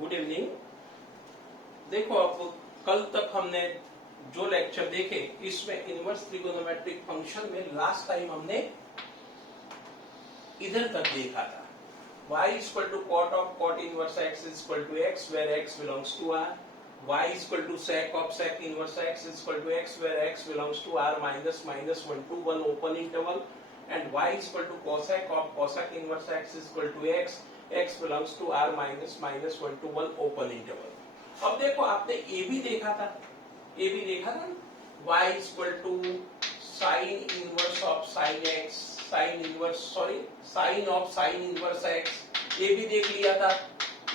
Good evening. देखो, अब कल तक हमने जो लेक्चर देखे इसमें इनवर्स ट्रिगोनोमेट्रिक फंक्शन में लास्ट टाइम हमने इधर तक देखा था y is equal to cot of cot inverse x is equal to x where x belongs to r, y is equal to sec of sec inverse x is equal to x where x belongs to r minus 1 to 1 open interval, and y is equal to cosec of cosec inverse x is equal to x belongs to r minus 1 to 1 open interval। अब देखो, आपने a भी देखा था, y is equal to sin inverse of sin x, sin of sin inverse x, ये भी देख लिया था,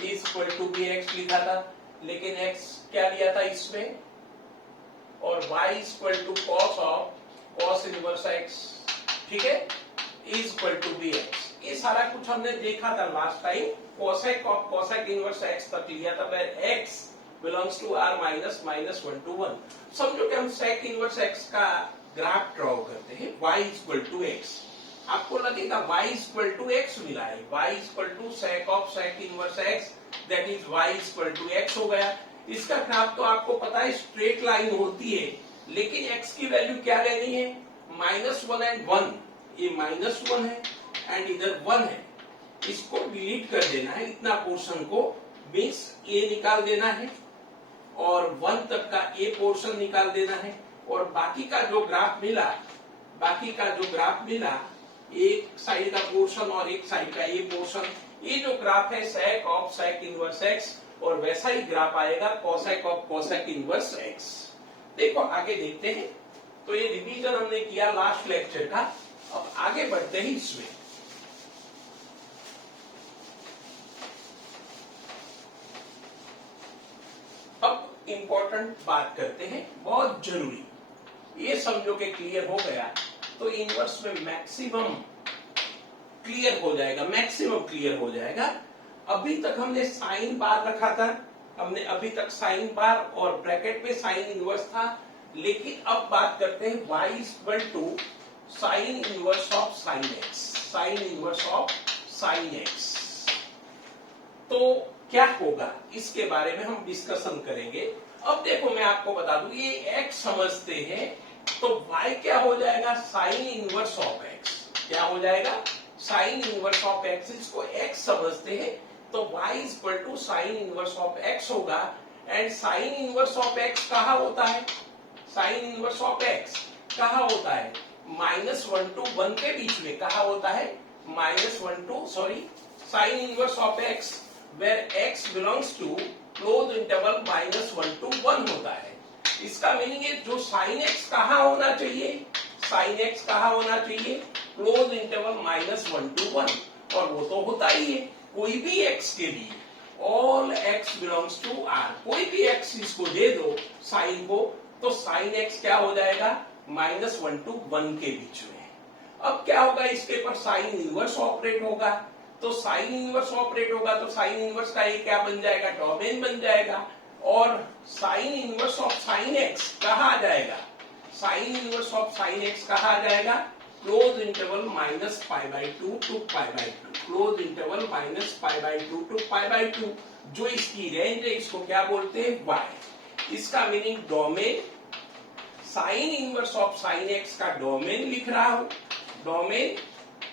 is equal to bx लिखा था, लेकिन x क्या लिया था इसमें, और y is equal to cos of cos inverse x, ठीक है, is equal to bx। ये सारा कुछ हमने देखा था last time. cosec of cosec inverse x तक लिया था, where x belongs to r minus 1 to 1। समझो कि हम sec inverse x का ग्राफ ड्रॉ करते हैं, y is equal to x। आपको लगेगा y is equal to x मिला है, y is equal to sec of sec inverse x, that is y is equal to x हो गया। इसका ग्राफ तो आपको पता है स्ट्रेट लाइन होती है, लेकिन x की वैल्यू क्या लेनी है, -1 एंड 1। ये -1 है एंड इधर 1 है, इसको डिलीट कर देना है, इतना पोर्शन को मींस a निकाल देना है और 1 तक का a पोर्शन निकाल देना है, और बाकी का जो ग्राफ मिला एक साइड का पोर्शन और एक साइड का ये पोर्शन, ये जो ग्राफ है sec of sec inverse x, और वैसा ही ग्राफ आएगा cosec of cosec inverse x। देखो आगे देखते हैं। तो ये रिवीजन हमने किया लास्ट लेक्चर का, अब आगे बढ़ते हैं इसमें। अब इंपॉर्टेंट बात करते हैं, बहुत जरूरी, ये समझो कि क्लियर हो गया तो इनवर्स में मैक्सिमम क्लियर हो जाएगा। अभी तक हमने साइन बार रखा था, हमने अभी तक साइन बार और ब्रैकेट में साइन इनवर्स था, लेकिन अब बात करते हैं y is equal to sign inverse of sine x। तो क्या होगा इसके बारे में हम डिस्कशन करेंगे। अब देखो, मैं आपको बता दूं, ये x समझते हैं तो y क्या हो जाएगा, साइन इनवर्स ऑफ x। क्या हो जाएगा, साइन इनवर्स ऑफ x। इसको x समझते हैं तो y is equal to sine inverse of x होगा। And sine inverse of x कहाँ होता है, साइन इनवर्स ऑफ x कहाँ होता है, -1 to 1 के बीच में। कहाँ होता है, sine inverse of x where x belongs to close interval -1 to 1 होता है। इसका मीनिंग है जो साइन x कहाँ होना चाहिए, क्लोज इंटरवल -1 to 1, और वो तो होता ही है कोई भी x के लिए। All x belongs to r, कोई भी x इसको दे दो साइन को, तो साइन x क्या हो जाएगा, -1 to 1 के बीच में। अब क्या होगा, इसके पर साइन इनवर्स ऑपरेट होगा, तो साइन इनवर्स का ये क्या बन जाएगा, डोमेन बन जाएगा। और sign inverse of sine x कहाँ आ जाएगा, क्लोज इंटरवल -π/2 to π/2, जो इसकी रेंज है इसको क्या बोलते हैं, y। इसका meaning domain, sign inverse of sine x का डोमेन लिख रहा हूं, डोमेन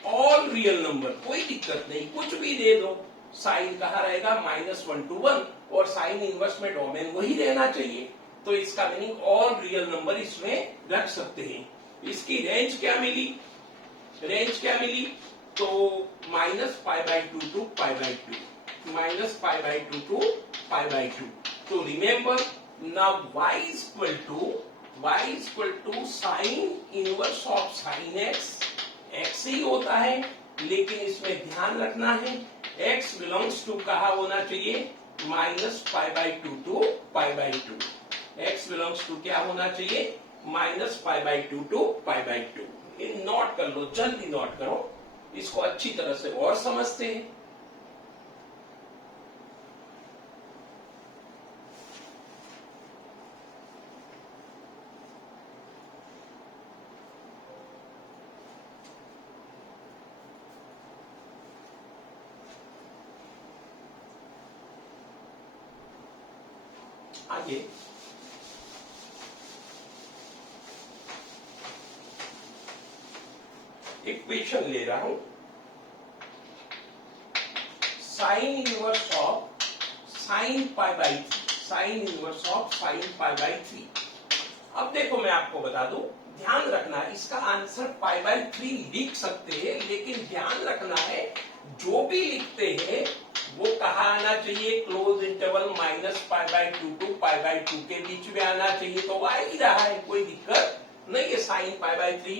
ऑल रियल नंबर, कोई दिक्कत नहीं, कुछ भी दे दो, साइन कहाँ रहेगा, -1 to 1, और साइन इनवर्स में डोमेन वही रहना चाहिए। तो इसका मीनिंग ऑल रियल नंबर इसमें रख सकते हैं। इसकी रेंज क्या मिली, तो -π/2 to π/2, तो remember now y is equal to sign inverse of sine x ही होता है, लेकिन इसमें ध्यान रखना है x बिलोंग्स टू कहाँ होना चाहिए, -π/2 to π/2। x बिलोंग्स टू क्या होना चाहिए, -π/2 to π/2। ये नोट कर लो, जल्दी नोट करो, इसको अच्छी तरह से और समझते हैं। आगे इक्वेशन ले रहा हूं, sine inverse of sine pi by three, sine inverse of sine pi by three. अब देखो मैं आपको बता दूं, ध्यान रखना इसका आंसर पाई बाई थ्री लिख सकते हैं, लेकिन ध्यान रखना है जो भी लिखते हैं वो कहा आना चाहिए, close interval minus pi by two to pi by two के बीच में आना चाहिए, तो आ ही रहा है, कोई दिक्कत नहीं है। Sine pi by three,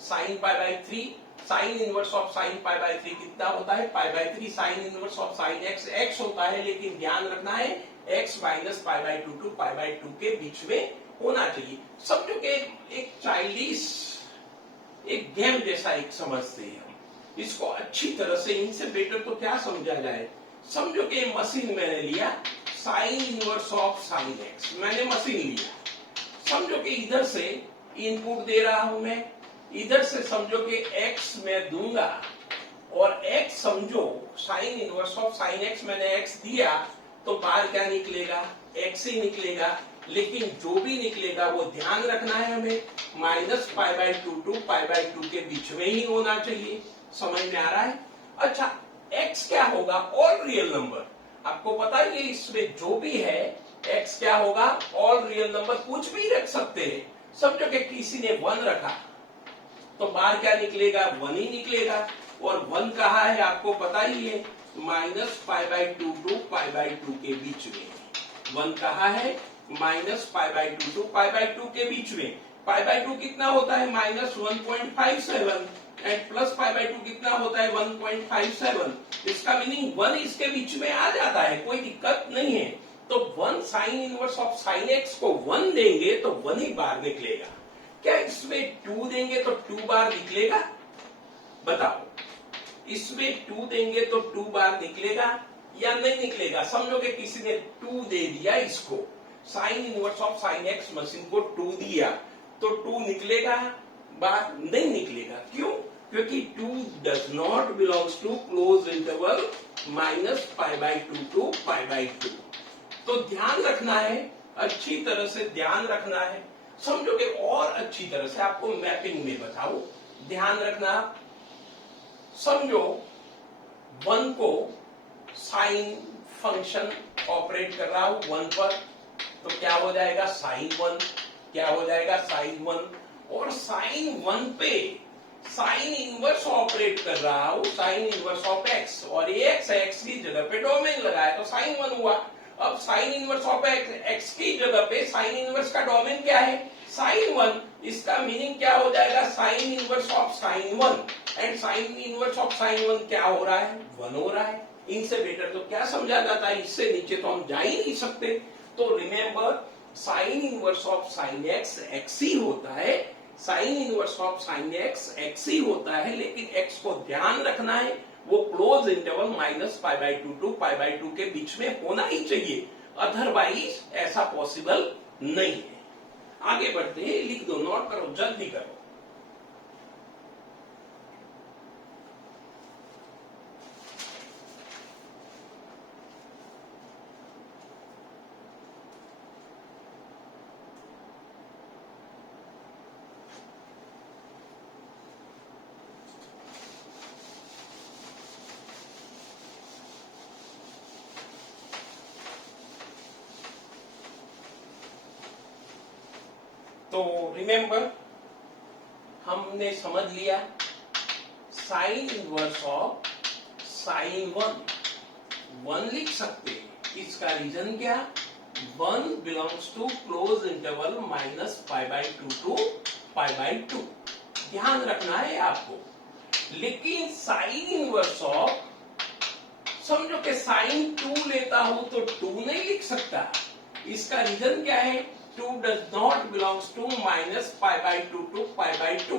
sine pi by three, sine inverse of sine pi by three कितना होता है, pi by three. Sine inverse of sine x x होता है, लेकिन ध्यान रखना है x minus pi by two to pi by two के बीच में होना चाहिए। समझो कि एक चाइल्डिश, एक गेम जैसा एक समझते हैं हम इसको अच्छी तरह से, इनसे बेटर तो क्या समझा जाए। समझो कि मशीन मैंने लिया, sign inverse of sine x मैंने मशीन लिया। समझो कि इधर से इनपुट दे रहा हूं मैं, इधर से समझो कि x मैं दूंगा, और x समझो sign inverse of sine x मैंने x दिया, तो बाहर क्या निकलेगा, x ही निकलेगा। लेकिन जो भी निकलेगा वो ध्यान रखना है हमें, minus pi by two to pi by two के बीच में ही होना चाहिए। समझ में आ रहा है? अच्छा, x क्या होगा, ऑल रियल नंबर। आपको पता है इसमें जो भी है x क्या होगा, ऑल रियल नंबर, कुछ भी रख सकते हैं। समझो कि किसी ने 1 रखा, तो बाहर क्या निकलेगा, 1 ही निकलेगा। और 1 कहा है आपको पता ही है, minus pi by two to pi by two के बीच में। 1 कहा है minus pi by two to pi by two के बीच में। पाई बाई टू कितना होता है, minus 1.57, and plus pi by two कितना होता है, 1.57। इसका मीनिंग 1 इसके बीच में आ जाता है, कोई दिक्कत नहीं है। तो 1 sign inverse of sine x को 1 देंगे तो 1 ही बाहर निकलेगा। क्या इसमें 2 देंगे तो 2 बार निकलेगा, बताओ? इसमें 2 देंगे तो 2 बार निकलेगा या नहीं निकलेगा? समझो कि किसी ने 2 दे दिया, इसको sign inverse of sine x machine को 2 दिया, तो 2 निकलेगा, बाहर नहीं निकलेगा। क्यों? क्योंकि 2 does not belongs to close interval minus pi by two to pi by two. तो ध्यान रखना है, अच्छी तरह से ध्यान रखना है। समझो कि और अच्छी तरह से आपको मैपिंग में बताऊं, ध्यान रखना। समझो 1 को साइन फंक्शन ऑपरेट कर रहा हूं 1 पर, तो क्या हो जाएगा, साइन 1, क्या हो जाएगा, साइन 1। और साइन 1 पे साइन इनवर्स ऑपरेट कर रहा हूं, साइन इनवर्स ऑफ एक्स, और एक्स एक्स की जगह पे डोमेन लगाया तो साइन 1 हुआ। अब साइन इनवर्स ऑफ एक्स की जगह पे साइन इनवर्स का डोमेन क्या है, साइन 1। इसका मीनिंग क्या हो जाएगा, sine inverse of sign 1, and sine inverse of sign 1 क्या हो रहा है, 1 हो रहा है। इनसे बेटर तो क्या समझा जाता है, इससे नीचे तो हम जा ही नहीं सकते। तो remember, sine inverse of sine x x ही होता है, sine inverse of sine x x ही होता है, लेकिन एक्स को ध्यान रखना है वो close interval minus pi by two to pi by two के बीच में होना ही चाहिए, अदरवाइज ऐसा पॉसिबल नहीं है। आगे बढ़ते हैं, लिख दो, नोट करो, जल्दी करो। तो रिमेंबर, हमने समझ लिया साइन इनवर्स ऑफ साइन 1 लिख सकते हैं। इसका रीजन क्या, 1 belongs to close interval minus pi by two to pi by two, ध्यान रखना है आपको। लेकिन साइन इनवर्स ऑफ, समझो कि साइन 2 लेता हूं तो 2 नहीं लिख सकता। इसका रीजन क्या है, 2 does not belongs to minus pi by 2 to pi by 2।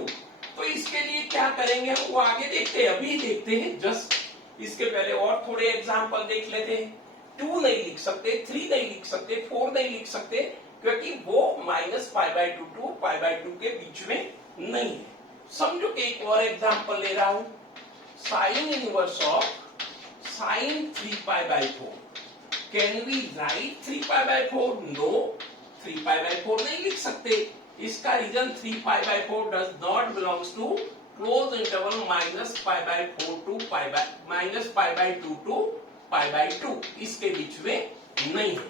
तो इसके लिए क्या करेंगे वो आगे देखते हैं, अभी देखते हैं। जस्ट इसके पहले और थोड़े एग्जांपल देख लेते हैं। 2 नहीं लिख सकते, 3 नहीं लिख सकते, 4 नहीं लिख सकते, क्योंकि वो minus pi by two to pi by two के बीच में नहीं है। समझो कि एक और एग्जांपल ले रहा हूं, sine inverse of sine 3 pi by 4। Can we write 3π/4? No, 3π/4 नहीं लिख सकते। इसका reason 3π/4 does not belongs to close interval -π/4 to -π/2 to π/2, इसके बीच में नहीं है।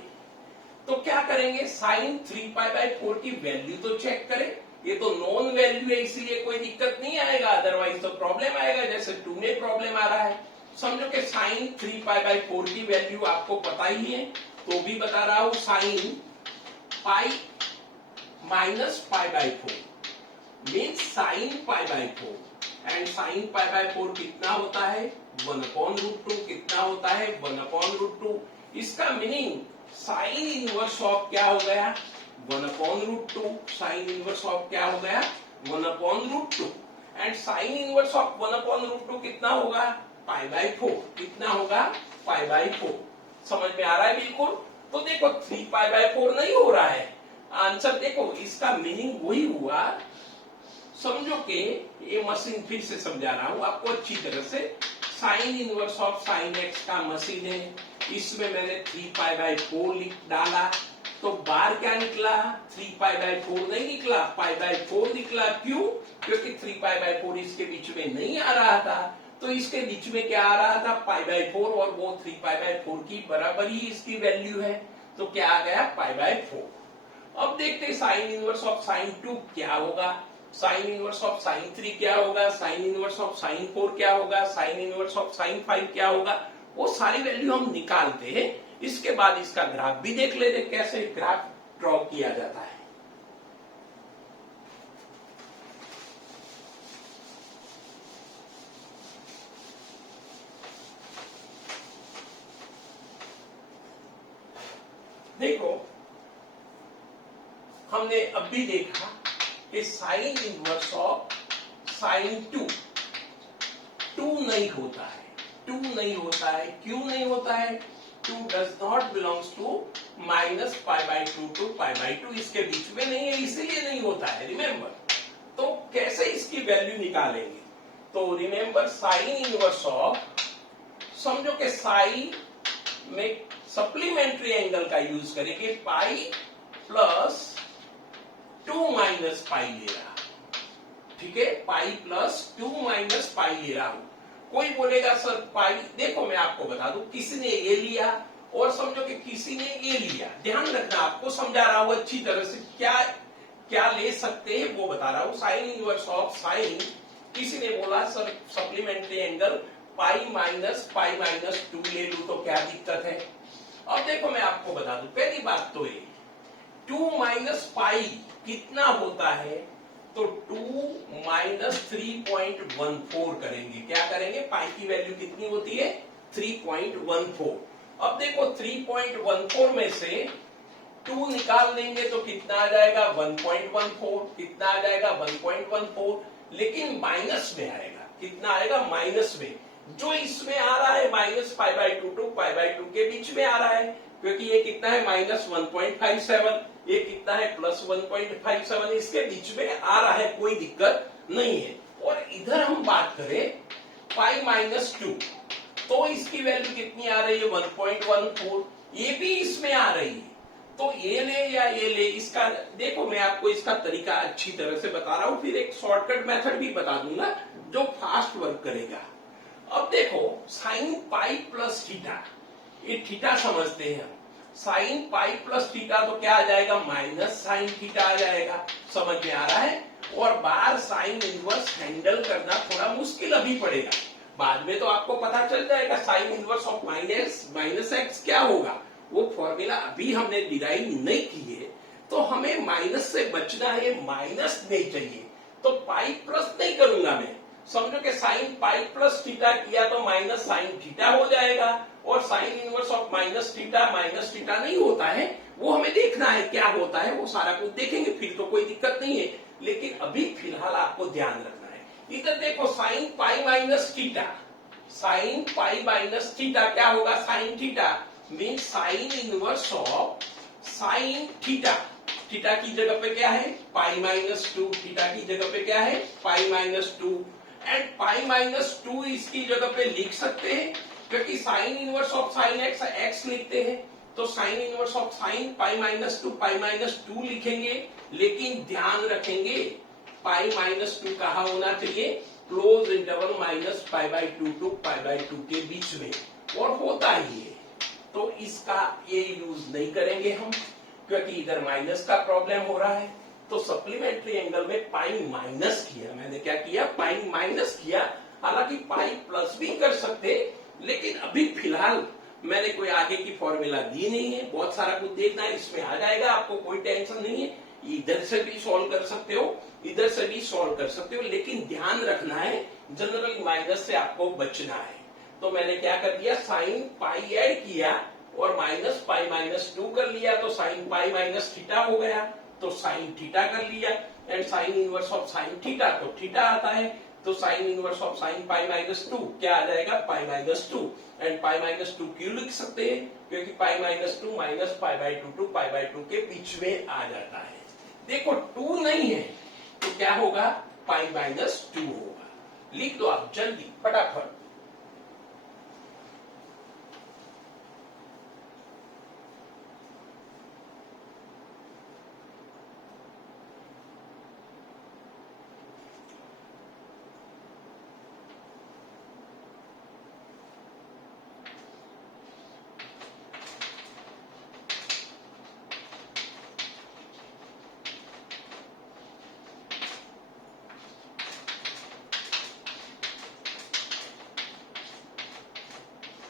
तो क्या करेंगे, साइन 3π/4 की वैल्यू तो चेक करें। ये तो नॉन वैल्यू है, इसीलिए कोई दिक्कत नहीं आएगा, अदरवाइज तो प्रॉब्लम आएगा, जैसे 2 में प्रॉब्लम आ रहा है। समझो कि साइन 3π/4 की वैल्यू आपको पता ही है, तो भी बता रहा हूं, sine pi -π/4 means sine π/4 and sine π/4 कितना होता है 1/√2, कितना होता है 1/√2। इसका मीनिंग साइन इनवर्स ऑफ क्या हो गया 1/√2, साइन इनवर्स ऑफ क्या हो गया 1/√2 एंड साइन इनवर्स ऑफ 1/√2 कितना होगा π/4, कितना होगा π/4। समझ में आ रहा है बिल्कुल। तो देखो 3π/4 नहीं हो रहा है आंसर, देखो इसका मीनिंग वही हुआ। समझो कि ये मशीन फिर से समझा रहा हूं आपको अच्छी तरह से। Sign inverse of sine x का मशीन है, इसमें मैंने 3π/4 लिख डाला, तो बार क्या निकला 3π/4 नहीं निकला, π/4 निकला। क्यों? क्योंकि 3π/4 इसके बीच में नहीं आ रहा था, तो इसके बीच में क्या आ रहा था π/4, और वो 3π/4 की बराबर ही इसकी वैल्यू है, तो क्या आ गया π/4। अब देखते हैं साइन इनवर्स ऑफ साइन 2 क्या होगा, साइन इनवर्स ऑफ साइन 3 क्या होगा, साइन इनवर्स ऑफ साइन 4 क्या होगा, साइन इनवर्स ऑफ साइन 5 क्या होगा, वो सारी वैल्यू हम निकालते हैं। इसके बाद इसका ग्राफ भी देख लेते कैसे ग्राफ ड्रॉ किया जाता है। देखो हमने अब भी देखा कि साइन इनवर्स ऑफ साइन 2 नहीं होता है, 2 नहीं होता है। क्यों नहीं होता है? 2 does not belongs to -π/2 to π/2, इसके बीच में नहीं है, इसीलिए नहीं होता है। रिमेंबर, तो कैसे इसकी वैल्यू निकालेंगे? तो रिमेंबर साइन इनवर्स ऑफ, समझो कि साइन में सप्लीमेंट्री एंगल का यूज करेंगे, पाई प्लस 2 माइनस पाई ले रहा, ठीक है, पाई प्लस 2 माइनस पाई ले रहा हूं। कोई बोलेगा सर पाई, देखो मैं आपको बता दूं, किसी ने ये लिया और समझो कि किसी ने ये लिया। ध्यान रखना, आपको समझा रहा हूं अच्छी तरह से, क्या क्या ले सकते हैं वो बता रहा हूं। साइन इनवर्स ऑफ साइन, किसी ने बोला sir supplementary angle pi minus 2 ले लू तो क्या दिक्कत है? अब देखो मैं आपको बता दूं, पहली बात तो ये 2 माइनस पाई कितना होता है, तो 2 माइनस 3.14 करेंगे। क्या करेंगे? पाई की वैल्यू कितनी होती है 3.14। अब देखो 3.14 में से 2 निकाल देंगे तो कितना आ जाएगा 1.14, कितना आ जाएगा 1.14, लेकिन माइनस में आएगा, कितना आएगा माइनस में। जो इसमें आ रहा है -π/2 टू π/2 के बीच में आ रहा है, क्योंकि ये कितना है -1.57, ये कितना है +1.57, इसके बीच में आ रहा है, कोई दिक्कत नहीं है। और इधर हम बात करें π-2, तो इसकी वैल्यू कितनी आ रही है 1.14, ये भी इसमें आ रही है, तो ये ले या ये ले, इसका देखो मैं आपको इसका तरीका अच्छी तरह से बता रहा हूं, फिर एक शॉर्टकट मेथड भी बता दूंगा जो फास्ट वर्क करेगा। अब देखो साइन पाई प्लस थीटा, ये थीटा समझते हैं हम, साइन पाई प्लस थीटा तो क्या आ जाएगा माइनस साइन थीटा आ जाएगा, समझ में आ रहा है। और बार साइन इनवर्स हैंडल करना थोड़ा मुश्किल अभी पड़ेगा, बाद में तो आपको पता चल जाएगा sine inverse of minus x क्या होगा, वो फॉर्मूला अभी हमने डिराइव नहीं की है, तो हमें माइनस से बचना है, माइनस नहीं चाहिए, तो पाई प्लस नहीं करूंगा मैं। समझो कि साइन पाई प्लस थीटा किया तो माइनस साइन थीटा हो जाएगा, और sign inverse of minus theta नहीं होता है, वो हमें देखना है क्या होता है, वो सारा कुछ देखेंगे, फिर तो कोई दिक्कत नहीं है, लेकिन अभी फिलहाल आपको ध्यान रखना है। इधर देखो sign pi minus theta, sign pi minus theta क्या होगा sine theta, mean sine inverse of sine theta, theta की जगह पे क्या है π-2, थीटा की जगह पे क्या है π-2, एंड π-2 इसकी जगह पे लिख सकते हैं क्योंकि sign inverse of sine x x लिखते हैं तो sine inverse of sine pi minus to लिखेंगे, लेकिन ध्यान रखेंगे पाई माइनस टू कहा होना चाहिए, close interval minus pi by two to pi by two के बीच में, और होता ही है। तो इसका ये यूज नहीं करेंगे हम, क्योंकि इधर माइनस का प्रॉब्लम हो रहा है। तो सप्लीमेंट्री एंगल में पाई माइनस किया, मैंने क्या किया, पाई माइनस किया। हालांकि पाई प्लस भी कर सकते, लेकिन अभी फिलहाल मैंने कोई आगे की फॉर्मूला दी नहीं है। बहुत सारा कुछ देखना है, इसमें आ जाएगा, आपको कोई टेंशन नहीं है। इधर से भी सॉल्व कर सकते हो, इधर से भी सॉल्व कर सकते हो, लेकिन ध्यान रखना है जनरल माइनस से आपको बचना है। तो मैंने क्या कर दिया, साइन पाई ऐड किया और माइनस पाई माइनस टू कर लिया, तो साइन पाई माइनस थीटा हो गया, तो साइन थीटा कर लिया। And sine inverse of sine theta तो थीटा आता है, तो sine inverse of sine pi minus two क्या आ जाएगा, pi minus two. And pi minus two क्यों लिख सकते हैं, क्योंकि pi minus two minus pi by two to pi by two के बीच में आ जाता है। देखो टू नहीं है तो क्या होगा, पाई माइनस टू होगा। लिख दो आप जल्दी फटाफट।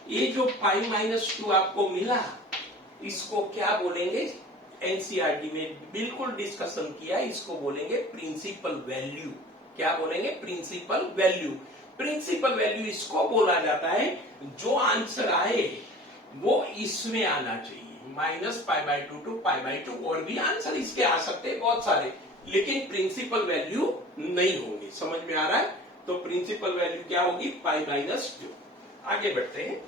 ये जो पाई माइनस टू आपको मिला, इसको क्या बोलेंगे, एनसीईआरटी में बिल्कुल डिस्कशन किया, इसको बोलेंगे प्रिंसिपल वैल्यू। क्या बोलेंगे, प्रिंसिपल वैल्यू। प्रिंसिपल वैल्यू इसको बोला जाता है जो आंसर आए वो इसमें आना चाहिए, minus pi by two to pi by two. और भी आंसर इसके आ सकते हैं बहुत सारे, लेकिन प्रिंसिपल वैल्यू नहीं होंगे। समझ में आ रहा है, तो प्रिंसिपल वैल्यू क्या होगी, पाई माइनस टू। आगे बढ़ते हैं,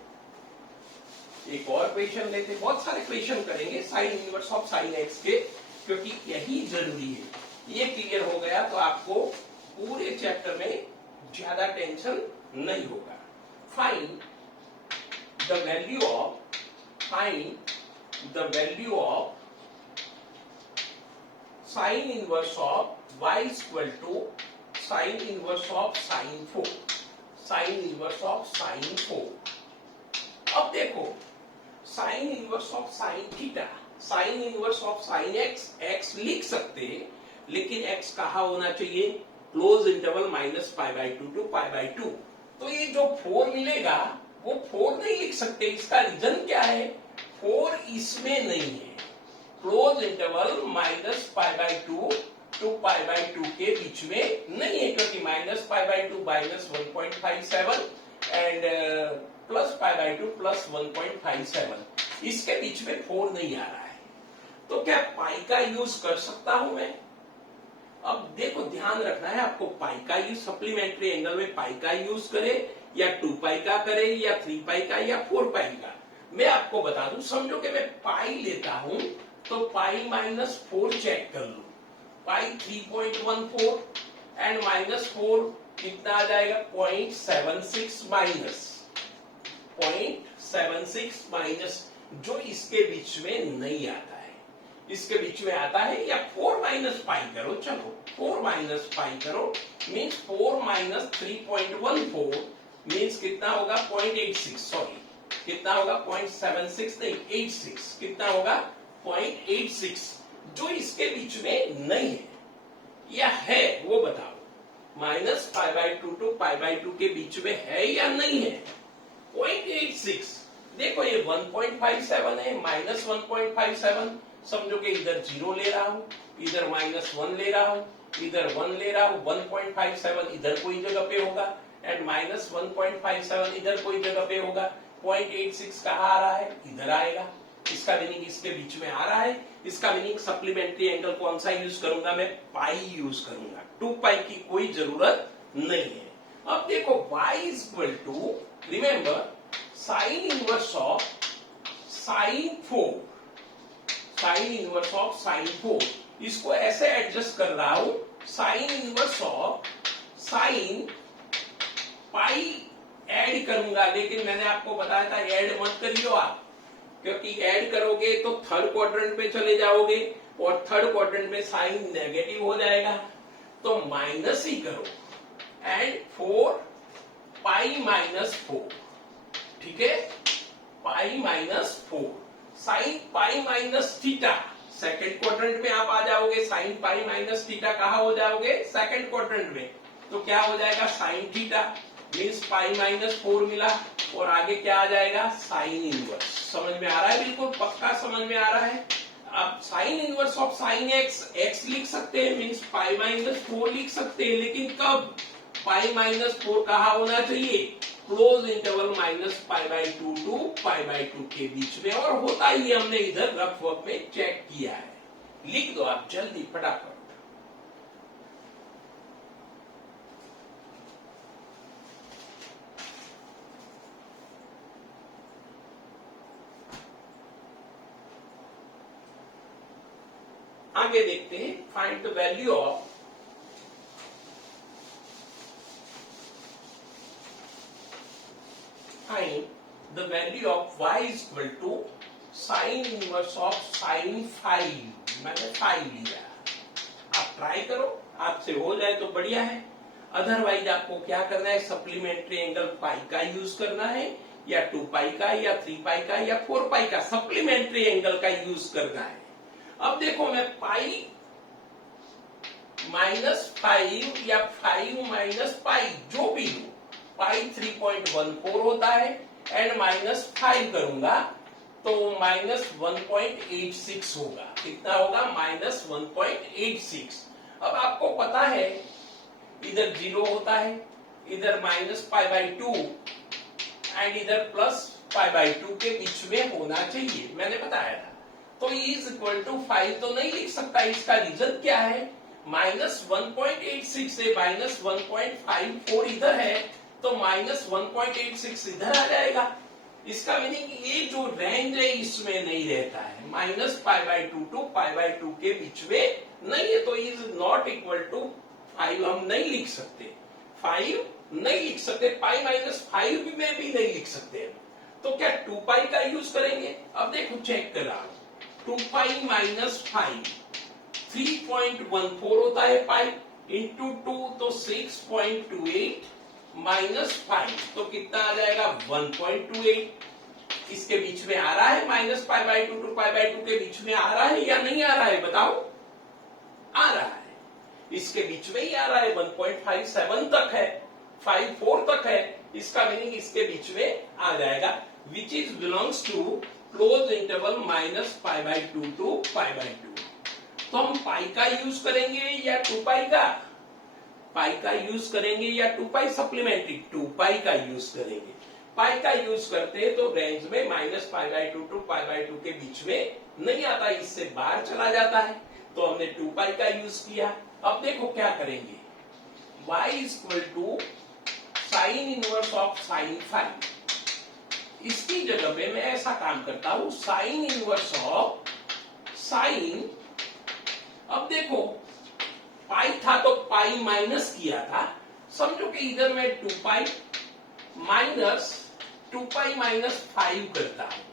एक और क्वेश्चन लेते, बहुत सारे क्वेश्चन करेंगे sign inverse of sine x के, क्योंकि यही जरूरी है। ये क्लियर हो गया तो आपको पूरे चैप्टर में ज्यादा टेंशन नहीं होगा। Find the value of sine inverse of y equal to sine inverse of sine 4, sine inverse of sine 4। अब देखो, sine inverse of sine theta, sine inverse of sine x, x लिख सकते हैं, लेकिन एक्स कहा होना चाहिए, close interval minus pi by two to pi by two. तो ये जो 4 मिलेगा वो 4 नहीं लिख सकते। इसका रीजन क्या है, 4 इसमें नहीं है, close interval minus pi by two to pi by two के बीच में नहीं है, क्योंकि minus pi by two minus 1.57 and plus pi by two plus 1.57, इसके बीच में 4 नहीं आ रहा है। तो क्या पाई का यूज कर सकता हूं मैं? अब देखो ध्यान रखना है आपको, पाई का यूज सप्लीमेंट्री एंगल में पाई का यूज करे या 2 पाई का करे या 3 पाई का या 4 पाई का। मैं आपको बता दूं, समझो कि मैं पाई लेता हूं तो पाई माइनस 4 चेक कर लू, पाई 3.14 एंड माइनस 4 कितना आ जाएगा, 0.76 माइनस 0.76 माइनस, जो इसके बीच में नहीं आता है, इसके बीच में आता है, या 4 माइनस पाई करो, चलो 4 माइनस पाई करो, मीन्स 4 माइनस 3.14 मीन्स कितना होगा, 0.86, सॉरी कितना होगा, 0.76 नहीं 86, कितना होगा 0.86, जो इसके बीच में नहीं है या है वो बताओ। Minus pi by two to pi by two के बीच में है या नहीं है, 0.86। देखो ये 1.57 है, माइनस 1.57, समझो कि इधर 0 ले रहा हूं, इधर माइनस 1 ले रहा हूं, इधर 1 ले रहा हूं, 1.57 इधर कोई जगह पे होगा एंड माइनस 1.57 इधर कोई जगह पे होगा। 0.86 कहाँ आ रहा है, इधर आएगा, इसका मीनिंग इसके बीच में आ रहा है। इसका मीनिंग सप्लीमेंट्री एंगल कौन सा यूज करूंगा, मैं पाई यूज करूंगा, 2 पाई की कोई जरूरत नहीं है। अब देखो y equal to, remember sine inverse of sine 4, sine inverse of sine 4, इसको ऐसे एडजस्ट कर रहा हूं, sine inverse of sine pi add करूंगा, लेकिन मैंने आपको बताया था ऐड मत करियो आप, क्योंकि ऐड करोगे तो थर्ड क्वाड्रेंट पे चले जाओगे और थर्ड क्वाड्रेंट में साइन नेगेटिव हो जाएगा, तो माइनस ही करो। एंड 4 पाई माइनस 4, ठीक है, पाई minus 4 sign pi minus theta, second quadrant में आप आ जाओगे, साइन पाई माइनस थीटा कहाँ हो जाओगे, सेकेंड क्वाड्रेंट में, तो क्या हो जाएगा साइन थीटा मीन्स पाई माइनस 4 मिला, और आगे क्या आ जाएगा साइन इनवर्स। समझ में आ रहा है, बिल्कुल पक्का समझ में आ रहा है। अब sign inverse of sine x लिख सकते हैं मीन्स पाई माइनस 4 लिख सकते हैं, लेकिन कब, पाई माइनस 4 कहाँ होना चाहिए, close interval minus pi by 2 to pi by 2 के बीच में, और होता ही हमने इधर रफ वर्क में चेक किया है। लिख दो आप जल्दी फटाफट। आगे देखते हैं, find the value of find the value of y is equal to sin inverse of sin 5, मैंने 5 लिया, आप ट्राई करो, आपसे हो जाए तो बढ़िया है, अदरवाइज आपको क्या करना है, सप्लीमेंट्री एंगल पाई का यूज करना है, या 2 पाई का, या 3 पाई का, या 4 पाई का, सप्लीमेंट्री एंगल का यूज करना है। अब देखो मैं पाई माइनस 5 या 5 माइनस पाई जो भी लू, पाई 3.14 होता है, एंड माइनस 5 करूंगा तो माइनस 1.86 होगा, कितना होगा माइनस 1.86। अब आपको पता है इधर 0 होता है, इधर माइनस पाई बाई 2 एंड इधर प्लस पाई बाई 2 के बीच में होना चाहिए, मैंने बताया था। तो इज इक्वल टू 5 तो नहीं लिख सकता, इसका रीजन क्या है, माइनस 1.86 से माइनस 1.54 इधर है, तो माइनस 1.86 इधर आ जाएगा। इसका मीनिंग ये जो रेंज है इसमें नहीं रहता है, minus pi by 2 to pi by 2 के बीच में नहीं है, तो इज नॉट इक्वल टू 5 हम नहीं लिख सकते, 5 नहीं लिख सकते, पाई माइनस 5 में भी नहीं लिख सकते, तो क्या 2 पाई का यूज करेंगे। अब देखो चेक करा, 2 पाई माइनस 5 3.14 होता है पाई, इंटू 2 तो 6.28 माइनस 5 तो कितना आ जाएगा 1.28। इसके बीच में आ रहा है minus pi by 2 to pi by 2 के बीच में आ रहा है या नहीं आ रहा है, बताओ, आ रहा है, इसके बीच में ही आ रहा है, 1.57 तक है, 54 तक है, इसका मीनिंग इसके बीच में आ जाएगा, which is belongs to close interval minus pi by 2 to pi by 2। तो हम पाई का यूज करेंगे या 2 पाई का, पाई का यूज करेंगे या 2 पाई, सप्लीमेंट्री 2 पाई का यूज करेंगे। पाई का यूज करते हैं तो रेंज में minus pi by 2 to pi by 2 के बीच में नहीं आता, इससे बाहर चला जाता है, तो हमने 2 पाई का यूज किया। अब देखो क्या करेंगे, y is equal to sine inverse of sine 5, इसकी जगह पे मैं ऐसा काम करता हूं, साइन इनवर्स ऑफ साइन, अब देखो पाई था तो पाई माइनस किया था, समझो कि इधर मैं 2 पाई माइनस 2 पाई माइनस 5 करता हूं,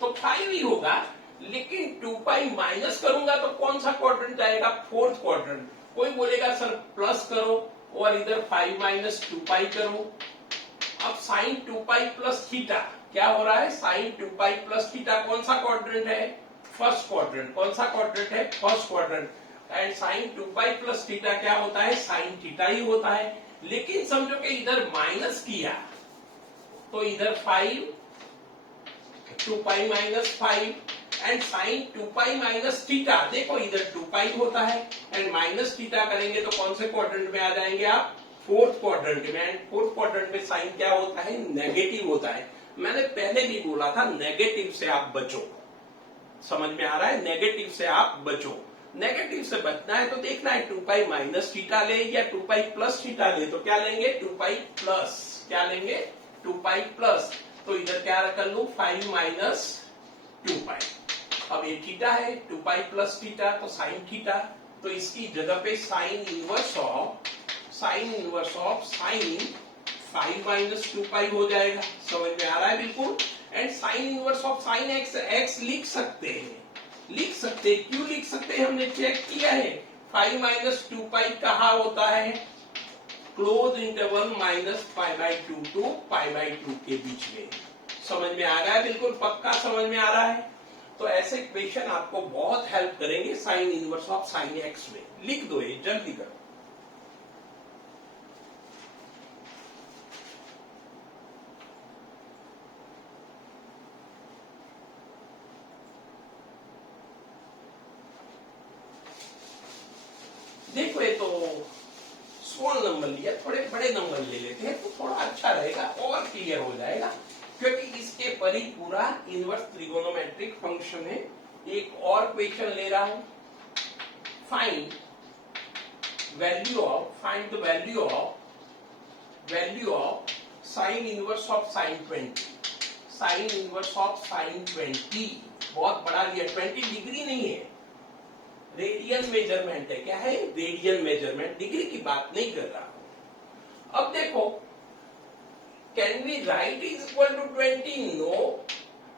तो 5 ही होगा, लेकिन 2 पाई माइनस करूंगा तो कौन सा क्वाड्रेंट जाएगा, फोर्थ क्वाड्रेंट। कोई बोलेगा सर प्लस करो और इधर 5 माइनस 2 पाई करो। अब साइन 2 पाई प्लस थीटा क्या हो रहा है, साइन 2 पाई प्लस थीटा कौन सा क्वाड्रेंट है, फर्स्ट क्वाड्रेंट, कौन सा क्वाड्रेंट है, first quadrant, and sine 2 pi plus theta क्या होता है, साइन थीटा ही होता है। लेकिन समझो कि इधर माइनस किया तो इधर 5 2 pi minus 5 and sine 2 pi minus theta, देखो इधर 2 पाई होता है एंड माइनस थीटा करेंगे तो कौन से क्वाड्रेंट में आ जाएंगे आप, फोर्थ क्वाड्रेंट में, एंड फोर्थ क्वाड्रेंट में साइन क्या होता है, नेगेटिव होता है। मैंने पहले भी बोला था नेगेटिव से आप बचो, समझ में आ रहा है, नेगेटिव से आप बचो। नेगेटिव से बचना है तो देखना है 2 पाई माइनस थीटा ले या 2 पाई प्लस थीटा ले, तो क्या लेंगे 2 पाई प्लस, क्या लेंगे 2 पाई प्लस, तो इधर क्या कर लू 5 माइनस 2 पाई। अब ये थीटा है, 2 पाई प्लस थीटा तो साइन थीटा, तो इसकी जगह पे sign inverse of sine 5 minus 2 पाई हो जाएगा। समझ में आ रहा है बिल्कुल। And sine inverse of sine x, x लिख सकते हैं, लिख सकते हैं। क्यों लिख सकते हैं, हमने चेक किया है 5 माइनस 2 पाई कहाँ होता है, close interval minus pi by 2 to pi by 2 के बीच में। समझ में आ रहा है बिल्कुल, पक्का समझ में आ रहा है। तो ऐसे इक्वेशन आपको बहुत हेल्प करेंगे sign inverse of sine x में। लिख दो ये, जल्दी करो। देखो ये तो स्मॉल नंबर लिया, थोड़े बड़े नंबर ले लेते हैं तो थोड़ा अच्छा रहेगा और क्लियर हो जाएगा, क्योंकि इसके पर ही पूरा इनवर्स ट्रिगोनोमेट्रिक फंक्शन है। एक और क्वेश्चन ले रहा हूं, find find the value of sine inverse of sine 20, sign inverse of sine 20। बहुत बड़ा लिया, 20 डिग्री नहीं है, रेडियन मेजरमेंट है। क्या है, रेडियन मेजरमेंट, डिग्री की बात नहीं कर रहा हूं। अब देखो, can we write is equal to 20? No,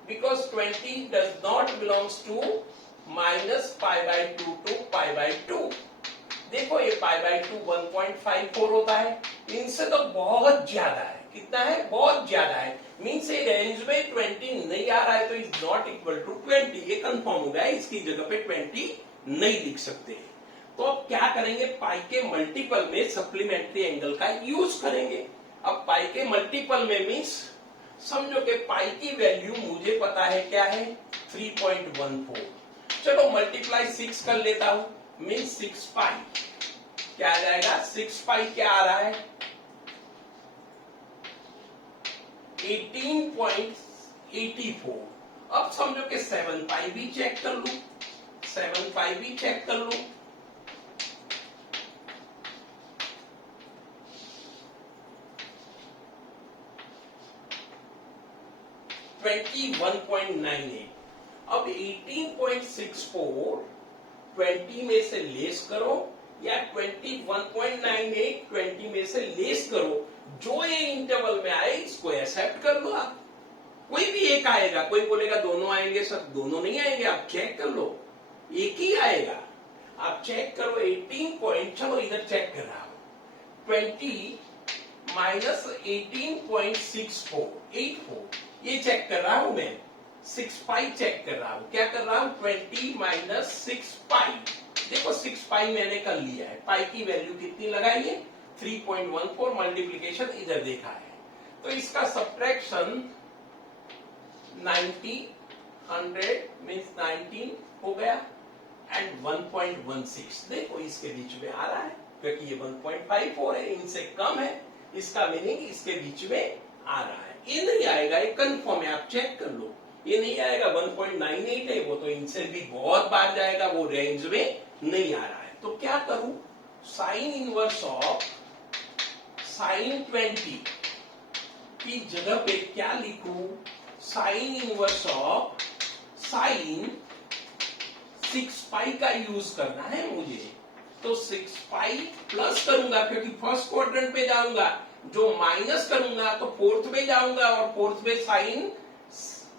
because 20 does not belongs to minus pi by 2 to pi by 2। देखो ये पाई बाई 2 1.54 होता है, इनसे तो बहुत ज्यादा है। कितना है, बहुत ज्यादा है। मीन्स ये रेंज में 20 नहीं आ रहा है, तो इज नॉट इक्वल टू 20। ये कंफर्म हो गया, इसकी जगह पे 20 नहीं लिख सकते। तो अब क्या करेंगे, पाई के मल्टीपल में सप्लीमेंट्री एंगल का यूज करेंगे। अब पाई के मल्टीपल में मीन्स समझो कि पाई की वैल्यू मुझे पता है क्या है, 3.14। चलो मल्टीप्लाई 6 कर लेता हूं, मीन्स 6 पाई। क्या आ जाएगा, 6 पाई क्या आ रहा है, 18.84। अब समझो कि 7 पाई भी चेक कर लू, 7 पाई भी चेक कर लू। अब 18.64 20 में से लेस करो, या 21.98 20 में से लेस करो। जो ये इंटरवल में आए इसको एक्सेप्ट कर लो आप। कोई भी एक आएगा, कोई बोलेगा दोनों आएंगे, सब दोनों नहीं आएंगे, आप चेक कर लो, एक ही आएगा। आप चेक करो 18 पॉइंट, चलो इधर चेक कर रहा हूं, 20 माइनस 18.64 ये चेक कर रहा हूं मैं, 6 पाई चेक कर रहा हूं। क्या कर रहा हूं, 20 माइनस 6 पाई। देखो 6 पाई मैंने कर लिया है, पाई की वैल्यू कितनी लगाई है, 3.14। मल्टीप्लीकेशन इधर देखा है, तो इसका सब्ट्रैक्शन 90 100 मीन्स 19 हो गया, एंड 1.16 देखो इसके बीच में आ रहा है, क्योंकि ये 1.54 है, इनसे कम है, इसका मीनिंग इसके बीच में आ रहा है। ये नहीं आएगा, ये कंफर्म है, आप चेक कर लो। ये नहीं आएगा, 1.98 है, वो तो इनसे भी बहुत बाहर जाएगा, वो रेंज में नहीं आ रहा है। तो क्या करूं, साइन इनवर्स ऑफ साइन 20 की जगह पे क्या लिखूं, साइन इनवर्स ऑफ साइन 6 पाई का यूज करना है मुझे। तो 6 पाई प्लस करूंगा, क्योंकि फर्स्ट क्वाड्रेंट पे जाऊंगा, जो माइनस करूंगा तो फोर्थ में जाऊंगा, और फोर्थ में sine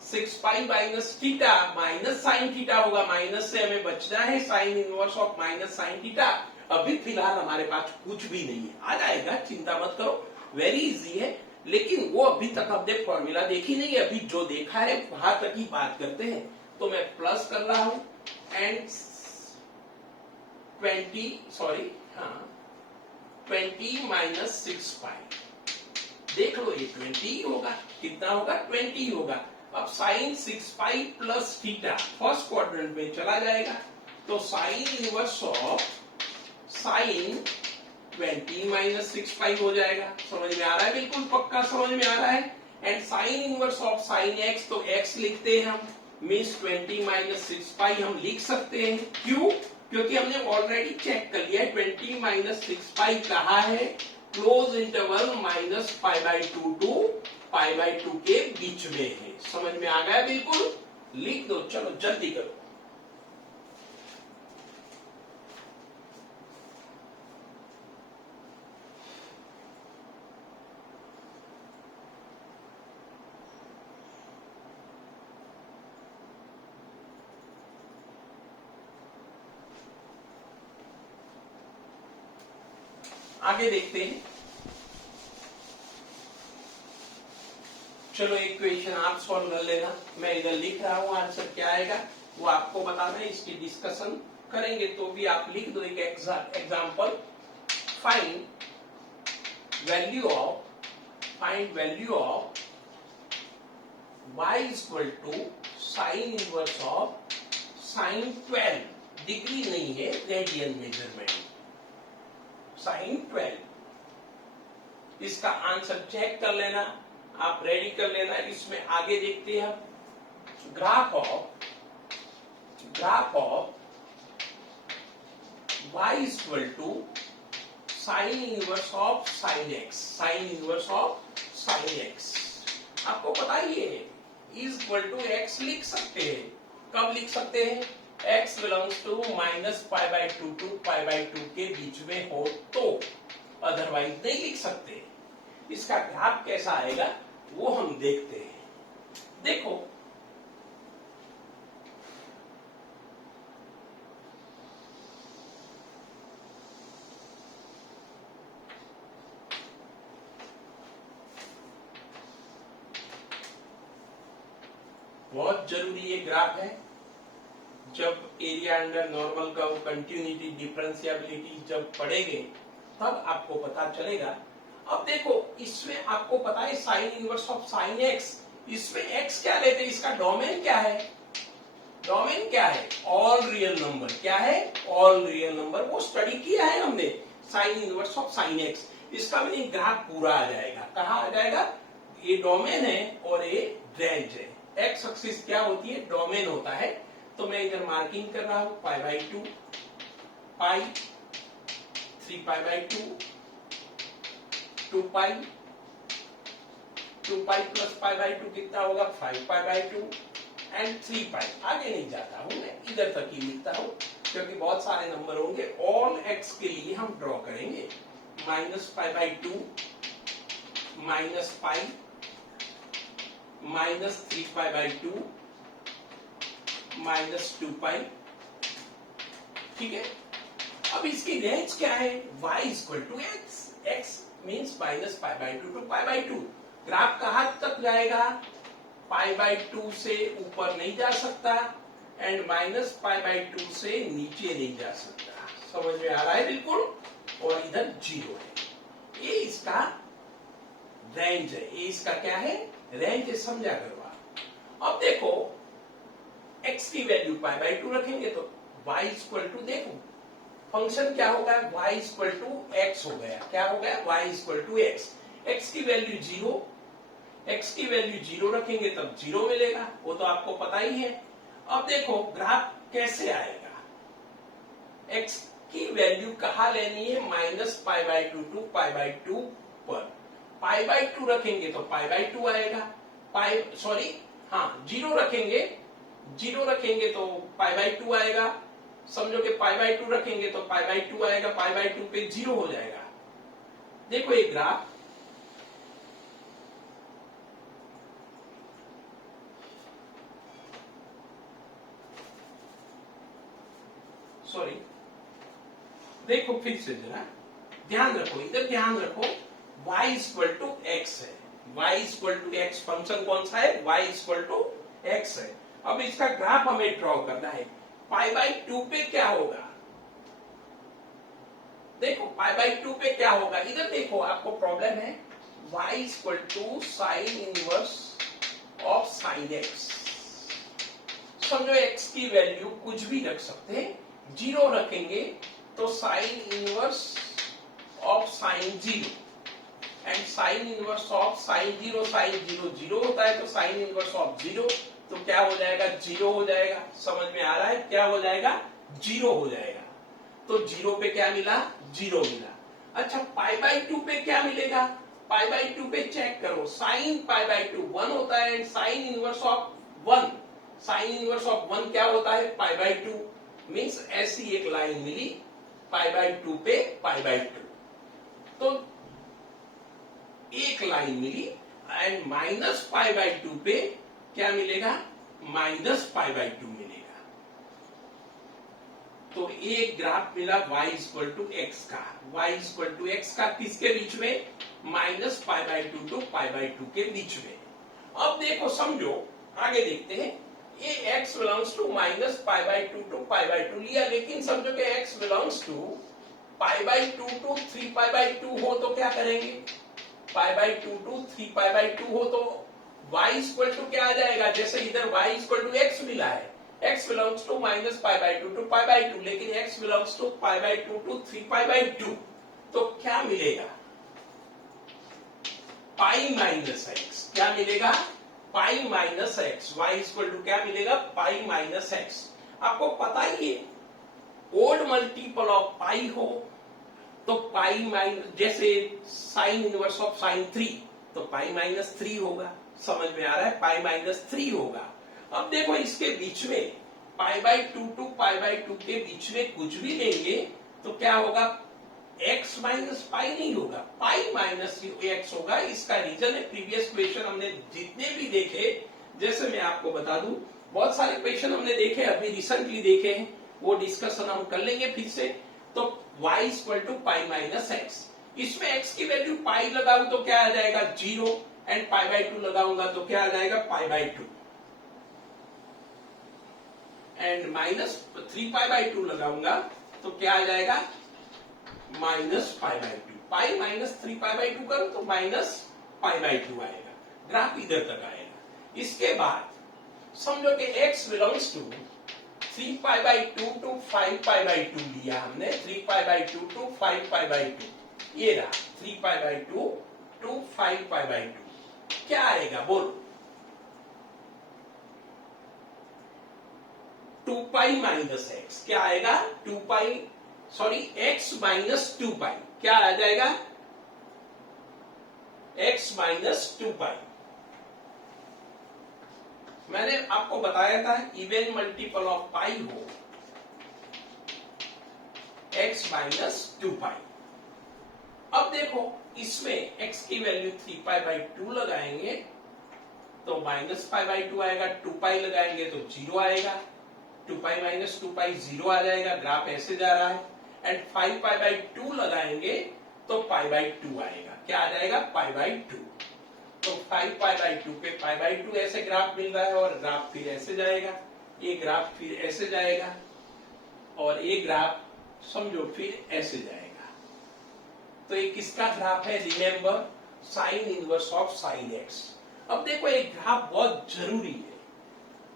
6 pi minus theta, minus sine theta होगा। माइनस से हमें बचना है, sine inverse of minus sine theta. अभी फिलहाल हमारे पास कुछ भी नहीं है, आ जाएगा, चिंता मत करो, वेरी इजी है। लेकिन वो अभी तक हमने फॉर्मूला देखी नहीं है, अभी जो देखा है वहां तक ही बात करते हैं। तो मैं प्लस कर रहा हूं, एंड 20 माइनस 6 पाई, देख लो ये 20 ही होगा। कितना होगा, 20 होगा। अब sine 6 pi plus theta first quadrant में चला जाएगा, तो sine inverse of sine 20 minus 6 pi हो जाएगा। समझ में आ रहा है, बिल्कुल पक्का समझ में आ रहा है। And sine inverse of sine x, तो एक्स लिखते हैं हम, मीन्स 20 माइनस 6 पाई हम लिख सकते हैं। क्यों, क्योंकि हमने ऑलरेडी चेक कर लिया है 20 माइनस 6 पाई कहाँ है, close interval minus pi by 2 to pi by 2 के बीच में है। समझ में आ गया बिल्कुल, लिख दो, चलो जल्दी करो। आगे देखते हैं। चलो एक क्वेश्चन आप सॉल्व कर लेना, मैं इधर लिख रहा हूं, आंसर क्या आएगा वो आपको बताना है, इसकी डिस्कशन करेंगे तो भी आप लिख दो एक example. Find value of y equal to sine inverse of sine 12, degree नहीं है, रेडियन मेजरमेंट, साइन 12। इसका आंसर चेक कर लेना, आप रेडी कर लेना। इसमें आगे देखते हैं graph of y equal to sine inverse of sine x, sine inverse of sine x। आपको पता ही है इक्वल टू x लिख सकते हैं। कब लिख सकते हैं? x बिलोंग्स टू -π/2 टू π/2 के बीच में हो तो, अदरवाइज नहीं लिख सकते। इसका ग्राफ कैसा आएगा वो हम देखते हैं। देखो बहुत जरूरी ये ग्राफ है। जब area under normal curve, continuity, differentiability जब पढ़ेंगे तब आपको पता चलेगा। अब देखो इसमें आपको पता है sine inverse of sine x, इसमें एक्स क्या लेते हैं, इसका डोमेन क्या है? डोमेन क्या है? All real number. क्या है? All real number. वो स्टडी किया है हमने, sign inverse of sine x. इसका मीनिंग ग्राफ पूरा आ जाएगा। कहाँ आ जाएगा? ये डोमेन है और ये रेंज है। एक्स एक्सिस क्या होती है? डोमेन होता है। तो मैं इधर मार्किंग कर रहा हूं π/2, पाई, 3π/2, 2π, 2π प्लस π/2 कितना होगा? 5π/2 एंड 3π। आगे नहीं जाता हूं मैं, इधर तक ही लिखता हूं क्योंकि बहुत सारे नंबर होंगे। ऑल एक्स के लिए हम ड्रॉ करेंगे -π/2, -π, -3π/2, -2π। ठीक है। अब इसकी रेंज क्या है? y equal to x, x means -π/2 to π/2। Graph कहां तक जाएगा? π/2 से ऊपर नहीं जा सकता एंड -π/2 से नीचे नहीं जा सकता। समझ में आ रहा है? बिल्कुल। और इधर 0 है। ये इसका रेंज है। ये इसका क्या है? रेंज है। समझा करो आप। अब देखो x की वैल्यू π/2 रखेंगे तो y इक्वल टू, देखो फंक्शन क्या होगा? y इक्वल टू x हो गया। क्या हो गया? y equal to x। x की वैल्यू 0, x की वैल्यू 0 रखेंगे तब 0 मिलेगा, वो तो आपको पता ही है। अब देखो ग्राफ कैसे आएगा? x की वैल्यू कहाँ लेनी है? -π/2 टू π/2 पर। π/2 रखेंगे तो π/2 आएगा। 0 रखेंगे, 0 रखेंगे तो π/2 आएगा। समझो कि π/2 रखेंगे तो π/2 आएगा, π/2 पे 0 हो जाएगा। देखो ये ग्राफ, सॉरी, देखो फिर से जरा ध्यान रखो, इधर ध्यान रखो। y इक्वल टू एक्स है, y equal to x. Function कौन सा है? y इक्वल टू एक्स है। अब इसका ग्राफ हमें ड्रॉ करना है। π/2 पे क्या होगा? देखो π/2 पे क्या होगा? इधर देखो, आपको प्रॉब्लम है y equal to sine inverse of sine x. समझो x की वैल्यू कुछ भी रख सकते हैं। 0 रखेंगे तो sine inverse of sine 0 and sine inverse of sine 0, sine 0 0 होता है तो साइन इनवर्स ऑफ 0 तो क्या हो जाएगा? 0 हो जाएगा। समझ में आ रहा है? क्या हो जाएगा? 0 हो जाएगा। तो 0 पे क्या मिला? 0 मिला। अच्छा π/2 पे क्या मिलेगा? π/2 पे चेक करो, साइन π/2 1 होता है and sine inverse of 1, sign inverse of 1 क्या होता है? π/2। मीन्स ऐसी एक लाइन मिली π/2 पे π/2, तो एक लाइन मिली एंड -π/2 पे क्या मिलेगा? -π/2 मिलेगा। तो एक ग्राफ मिला y इक्वल टू एक्स का, y इक्वल टू एक्स का किसके बीच में, minus pi by two to pi by two के बीच में। अब देखो समझो, आगे देखते हैं, ये x belongs to minus pi by two to pi by two लिया, लेकिन समझो कि x belongs to pi by two to three pi by two हो तो क्या करेंगे, pi by two to three pi by two हो तो y इक्वल टू क्या आ जाएगा, जैसे इधर y इक्वल टू x मिला है, x belongs to minus pi by two to pi by two, लेकिन x belongs to pi by two to three pi by two, तो क्या मिलेगा, पाई माइनस एक्स, क्या मिलेगा, pi minus x, y equal to क्या मिलेगा, pi minus x. आपको पता ही है ओड मल्टीपल ऑफ पाई हो तो पाई माइनस, जैसे साइन इनवर्स ऑफ साइन 3 तो पाई माइनस 3 होगा, समझ में आ रहा है, पाई माइनस 3 होगा। अब देखो इसके बीच में pi by two to pi by two के बीच में कुछ भी लेंगे तो क्या होगा, x माइनस पाई नहीं होगा, पाई माइनस एक्स होगा। इसका रीजन है प्रीवियस क्वेश्चन हमने जितने भी देखे, जैसे मैं आपको बता दूं, बहुत सारे क्वेश्चन हमने देखे, अभी रिसेंटली देखे हैं, वो डिस्कशन हम कर लेंगे फिर से। तो y equal to pi minus x, इसमें x की वैल्यू पाई लगाऊं तो क्या आ जाएगा 0, एंड पाई बाई टू लगाऊंगा तो क्या आ जाएगा pi by two, and minus 3 pi by two लगाऊंगा तो क्या आ जाएगा minus pi by two, pi minus 3 pi by two करूं तो माइनस पाई बाई टू आएगा, ग्राफ इधर तक आएगा। इसके बाद समझो कि x belongs to 3 pi by two to 5 pi by two लिया हमने, 3 pi by two to 5 pi by two, ये रहा 3 pi by two to 5 pi by two, क्या आएगा बोलो, 2 पाई माइनस एक्स, क्या आएगा 2 पाई, सॉरी x माइनस 2 पाई, क्या आ जाएगा x माइनस 2 पाई। मैंने आपको बताया था इवन मल्टीपल ऑफ पाई हो x माइनस 2 पाई। अब देखो इसमें x की वैल्यू 3 पाई बाई 2 लगाएंगे तो माइनस पाई बाई 2 आएगा, 2 पाई लगाएंगे तो 0 आएगा, 2 पाई माइनस 2 पाई 0 आ जाएगा, ग्राफ ऐसे जा रहा है, एंड 5 पाई बाई 2 लगाएंगे तो पाई बाई 2 आएगा, क्या आ जाएगा पाई बाई 2, तो 5 पाई बाई 2 पे पाई बाई 2 ऐसे ग्राफ मिल रहा है, और ग्राफ फिर ऐसे जाएगा, ये ग्राफ फिर ऐसे जाएगा, और ये ग्राफ समझो फिर ऐसे जाएगा। तो ये किसका ग्राफ है, remember sine inverse of sine x. अब देखो एक ग्राफ बहुत जरूरी है,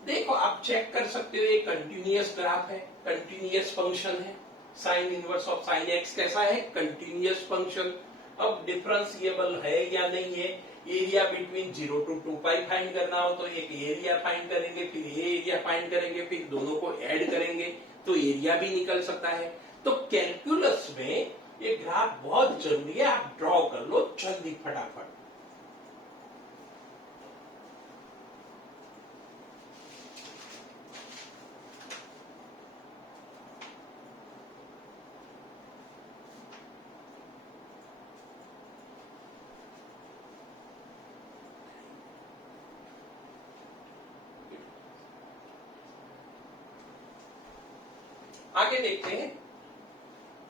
देखो आप चेक कर सकते हो, ये कंटिन्यूअस ग्राफ है, कंटिन्यूअस फंक्शन है, sine inverse of sine x कैसा है, कंटिन्यूअस फंक्शन। अब डिफरेंशिएबल है या नहीं है, area between 0 to 2 pi find करना हो तो एक एरिया फाइंड करेंगे, फिर ये एरिया फाइंड करेंगे, फिर दोनों को ऐड करेंगे तो एरिया भी निकल सकता है। तो कैलकुलस में ये ग्राफ बहुत जरूरी है, आप ड्रॉ कर लो जल्दी फटाफट।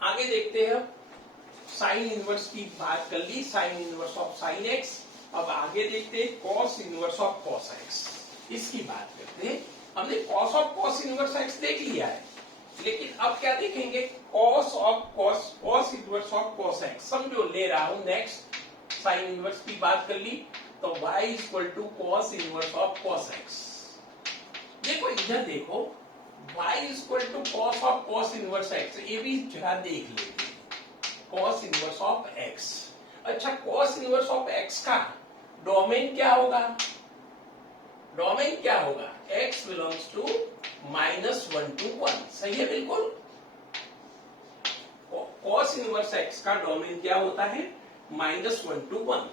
आगे देखते हैं साइन इनवर्स की बात कर ली, sine inverse of sine x. अब आगे देखते हैं cos inverse of cos x, इसकी बात करते हैं। हमने cos of cos inverse x देख लिया है, लेकिन अब क्या देखेंगे, cos of cos inverse of cos x. समझो ले रहा हूं नेक्स्ट, साइन इनवर्स की बात कर ली तो y equal to cos inverse of cos x. देखो इधर देखो, y equal to cos of cos inverse x, ये भी जरा देख लेते हैं, कॉस इनवर्स ऑफ x। अच्छा, कॉस इनवर्स ऑफ x का डोमेन क्या होगा, डोमेन क्या होगा, x बिलोंग्स टू -1 to 1, सही है बिल्कुल। कॉस इनवर्स x का डोमेन क्या होता है, -1 to 1।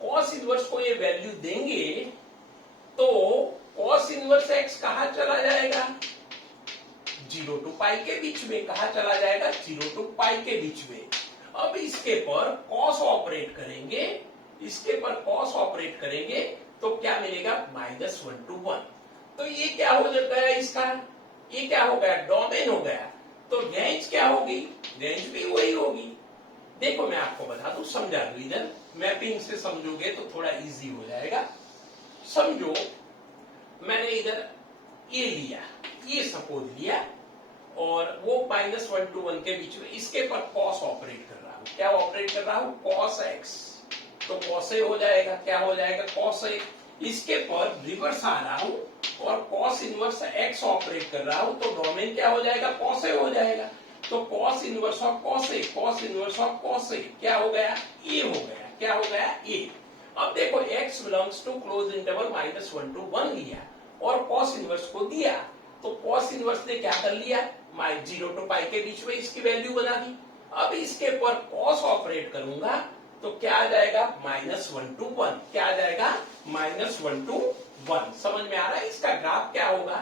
कॉस इनवर्स को ये वैल्यू देंगे तो कॉस इनवर्स x कहां चला जाएगा, 0 to पाई के बीच में, कहा चला जाएगा 0 to पाई के बीच में। अब इसके पर कॉस ऑपरेट करेंगे, इसके पर कॉस ऑपरेट करेंगे तो क्या मिलेगा, -1 to 1। तो ये क्या हो जाता है, इसका ये क्या हो गया, डोमेन हो गया। तो रेंज क्या होगी, रेंज भी वही होगी। देखो मैं आपको बता दूं, समझा दूं, इधर मैपिंग से समझोगे तो थोड़ा इजी हो जाएगा। समझो मैंने इधर ये लिया, ये सपोज लिया, और वो -1 to 1 के बीच में इसके पर कॉस ऑपरेट कर रहा हूं। क्या ऑपरेट कर रहा हूं, कॉस एक्स, तो कॉस ए हो जाएगा, क्या हो जाएगा, कॉस ए। इसके पर रिवर्स आ रहा हूं और कॉस इनवर्स एक्स ऑपरेट कर रहा हूं, तो डोमेन क्या हो जाएगा, कॉस ए हो जाएगा। तो cos inverse of cos A, cos inverse of cos A क्या हो गया, ए हो गया, क्या हो गया, ए। अब देखो x belongs to close interval -1 to 1 लिया और कॉस इनवर्स को दिया, तो कॉस इनवर्स ने क्या कर लिया, 0 to पाई के बीच में इसकी वैल्यू बना दी। अब इसके पर कॉस ऑपरेट करूंगा तो क्या आ जाएगा, -1 to 1, क्या आ जाएगा, -1 to 1। समझ में आ रहा है, इसका ग्राफ क्या होगा,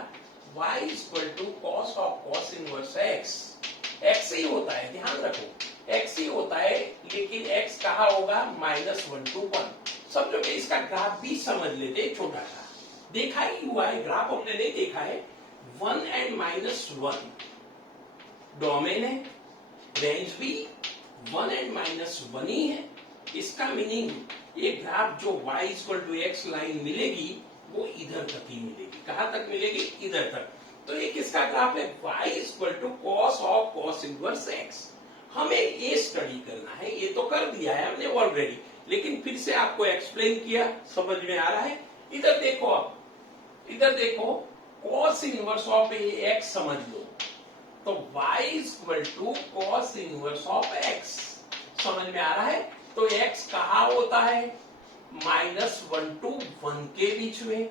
y = cos of cos inverse x। x ही होता है, ध्यान रखो, x ही होता है, लेकिन x कहा होगा, -1 to 1। समझो कि इसका ग्राफ भी समझ लेते, छोटा सा देखा ही हुआ है, ग्राफ हमने नहीं देखा है। 1 and -1 डोमेन है, रेंज भी 1 and -1 ही है। इसका मीनिंग ये ग्राफ जो y = x लाइन मिलेगी वो इधर तक ही मिलेगी। कहां तक मिलेगी, इधर तक। तो ये किसका ग्राफ है, y = cos of cos inverse x। हमें ये स्टडी करना है, ये तो कर दिया है हमने ऑलरेडी, लेकिन फिर से आपको एक्सप्लेन किया, समझ में आ रहा है। इधर देखो, अब इधर देखो, cos इनवर्स ऑफ x समझ लो, तो y = cos inverse of x। समझ में आ रहा है, तो x कहा होता है, -1 to 1 के बीच में।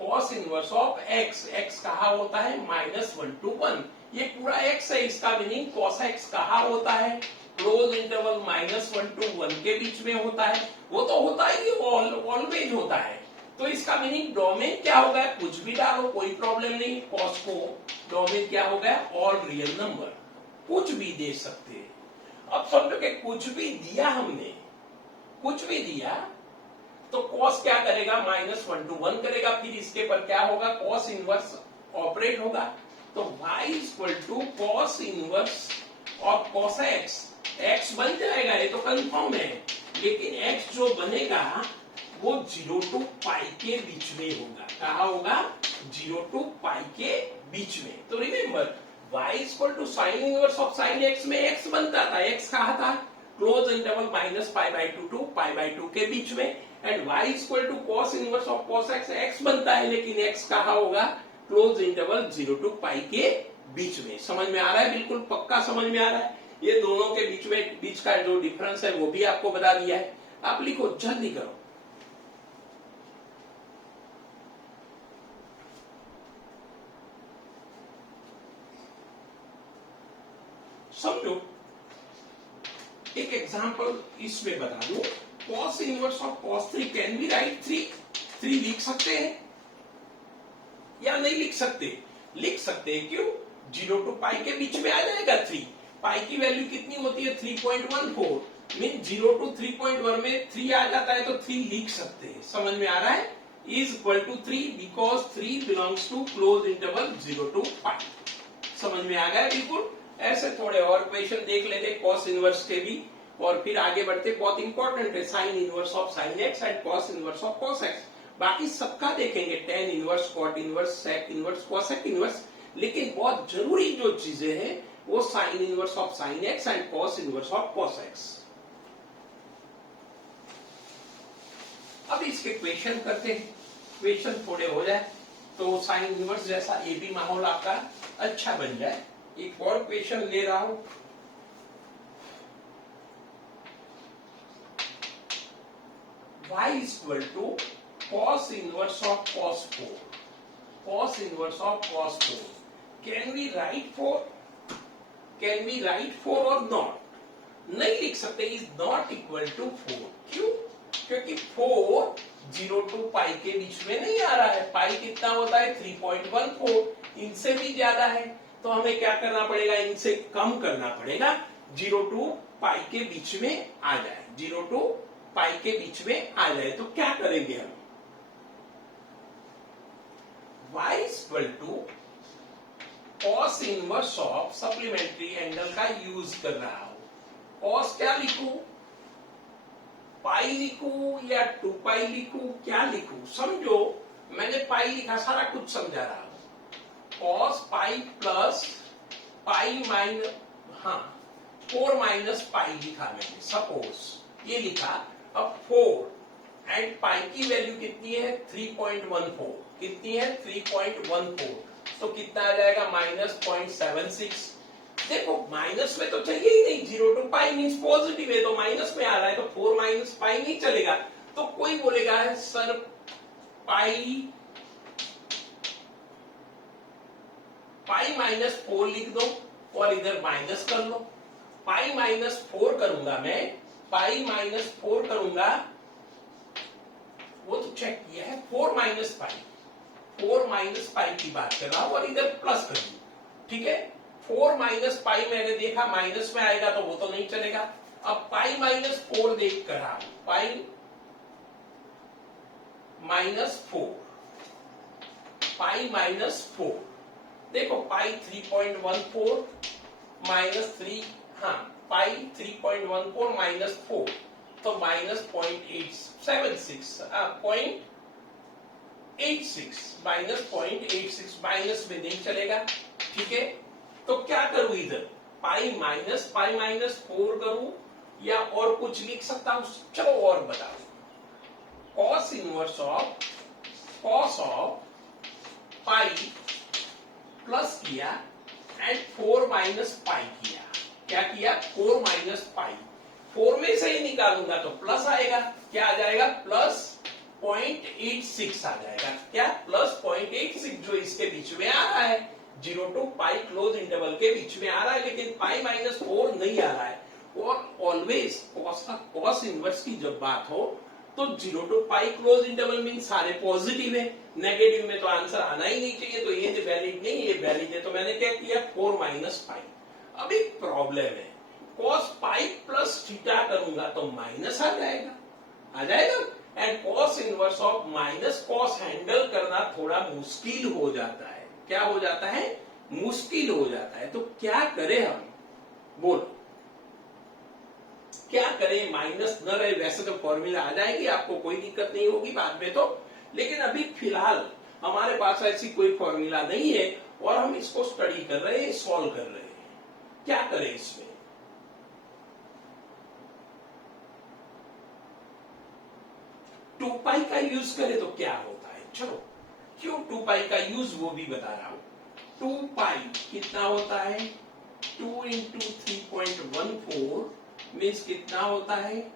cos inverse of x, x कहा होता है, -1 to 1। ये पूरा x है, इसका मीनिंग cos x कहा होता है, क्लोज इंटरवल -1 to 1 के बीच में होता है। वो तो होता ही ऑलवेज होता है। तो इसका मीनिंग डोमेन क्या होगा, कुछ भी डालो कोई प्रॉब्लम नहीं। cos को डोमेन क्या हो गया, ऑल रियल नंबर, कुछ भी दे सकते हैं। अब समझो कि कुछ भी दिया हमने, कुछ भी दिया, तो cos क्या करेगा, -1 to 1 करेगा, फिर इसके पर क्या होगा, cos इनवर्स ऑपरेट होगा। तो y = cos inverse of cos x। x बन जाएगा, ये तो कंफर्म है, लेकिन x जो बनेगा वो 0 to पाई के बीच में होगा। कहा होगा, 0 to पाई के बीच में। तो remember, y = sin inverse of sin x में x बनता था, x कहा था, क्लोज इंटरवल -π/2 to π/2 के बीच में। And y = cos inverse of cos x, x बनता है, लेकिन x कहा होगा, क्लोज इंटरवल 0 to पाई के बीच में। समझ में आ रहा है, बिल्कुल पक्का समझ में आ रहा है। ये दोनों के बीच का जो डिफरेंस है वो भी आपको बता दिया है। आप लिखो, जल्दी करो। समझो, एक एग्जांपल इसमें बता दूं, cos inverse of cos 3 can be right 3 लिख सकते हैं या नहीं लिख सकते, लिख सकते हैं। क्यों, 0 to पाई के बीच में आ जाएगा 3। पाई की वैल्यू कितनी होती है, 3.14, मीन 0 to 3.1 में 3 आ जाता है, तो 3 लिख सकते हैं। समझ में आ रहा है, = 3 because 3 belongs to close interval 0 to pi. समझ में आ गया, बिल्कुल। ऐसे थोड़े और क्वेश्चन देख लेते cos इनवर्स के भी, और फिर आगे बढ़ते। बहुत इंपॉर्टेंट है sin inverse of sin x and cos inverse of cos x। बाकी सबका देखेंगे, tan inverse, cot inverse, sec inverse, cosec inverse, लेकिन बहुत जरूरी जो चीजें हैं वो sin inverse of sin x and cos inverse of cos x। अब इसके क्वेश्चन करते हैं, क्वेश्चन थोड़े हो जाए तो sin इनवर्स जैसा ये भी माहौल आपका अच्छा बन जाए। एक और क्वेश्चन ले रहा हूं, y = cos inverse of cos 4, cos inverse of cos 4। Can we write 4, can we write 4 और नॉट, नहीं लिख सकते, इज नॉट इक्वल टू 4। क्यों, क्योंकि 4 0 to पाई के बीच में नहीं आ रहा है। पाई कितना होता है, 3.14, इनसे भी ज्यादा है, तो हमें क्या करना पड़ेगा, इनसे कम करना पड़ेगा, 0 to पाई के बीच में आ जाए, 0 to पाई के बीच में आ जाए। तो क्या करेंगे हम, y = cos inverse of supplementary angle का यूज कर रहा हूं। कॉस क्या लिखूं, पाई लिखूं या 2 पाई लिखूं, क्या लिखूं? समझो मैंने पाई लिखा, सारा कुछ समझा रहा हूं। Cos pi plus pi minus, हाँ 4 माइनस पाई लिखा मैंने, सपोज ये लिखा। अब 4 एंड पाई की वैल्यू कितनी है 3.14, कितनी है 3.14, तो कितना आ जाएगा -0.76। देखो माइनस में तो चाहिए ही नहीं, 0 to पाई मींस पॉजिटिव है, तो माइनस में आ रहा है, तो 4 माइनस पाई नहीं चलेगा। तो कोई बोलेगा सर पाई -4 लिख दो और इधर माइनस कर लो। पाई -4 करूंगा मैं, पाई -4 करूंगा, वो तो चेक किया है। 4 माइनस पाई की बात कर रहा हूं और इधर प्लस कर दू, ठीक है। 4 माइनस पाई मैंने देखा माइनस में आएगा तो वो तो नहीं चलेगा। अब पाई -4 देख कर रहा हूं, पाई -4, पाई -4, देखो पाई 3.14 -3, हाँ पाई 3.14 -4 तो -0.876, -0.86 माइनस में नहीं चलेगा, ठीक है। तो क्या करूं इधर, पाई -4 करूं या और कुछ लिख सकता हूं? चलो और बताओ। Cos inverse of pi plus किया एंड 4 माइनस पाई किया। क्या किया 4 माइनस पाई, 4 में से ही निकालूंगा तो प्लस आएगा, क्या आ जाएगा +0.86 आ जाएगा। क्या +0.86 जो इसके बीच में आ रहा है, 0 to पाई क्लोज इंटरवल के बीच में आ रहा है, लेकिन पाई -4 नहीं आ रहा है। और ऑलवेज कॉस इनवर्स की जब बात हो तो 0 to pi close interval mean सारे पॉजिटिव है, नेगेटिव में तो आंसर आना ही नहीं चाहिए, तो ये वैलिड नहीं, ये वैलिड है। तो मैंने क्या किया 4 माइनस पाई। अब एक प्रॉब्लम है, कॉस पाई प्लस थीटा करूंगा तो माइनस आ जाएगा। And cos inverse of minus cos handle करना थोड़ा मुश्किल हो जाता है। क्या हो जाता है, मुश्किल हो जाता है। तो क्या करें हम, बोलो क्या करें? माइनस न रहे, वैसे तो फॉर्मूला आ जाएगी, आपको कोई दिक्कत नहीं होगी बाद में तो, लेकिन अभी फिलहाल हमारे पास ऐसी कोई फॉर्मूला नहीं है और हम इसको स्टडी कर रहे हैं, सॉल्व कर रहे हैं। क्या करें इसमें? टू पाई का यूज करें तो क्या होता है, चलो क्यों 2 पाई का यूज वो भी बता रहा हूं। 2 पाई कितना होता है, 2 इंटू 3.14 मीन्स कितना होता है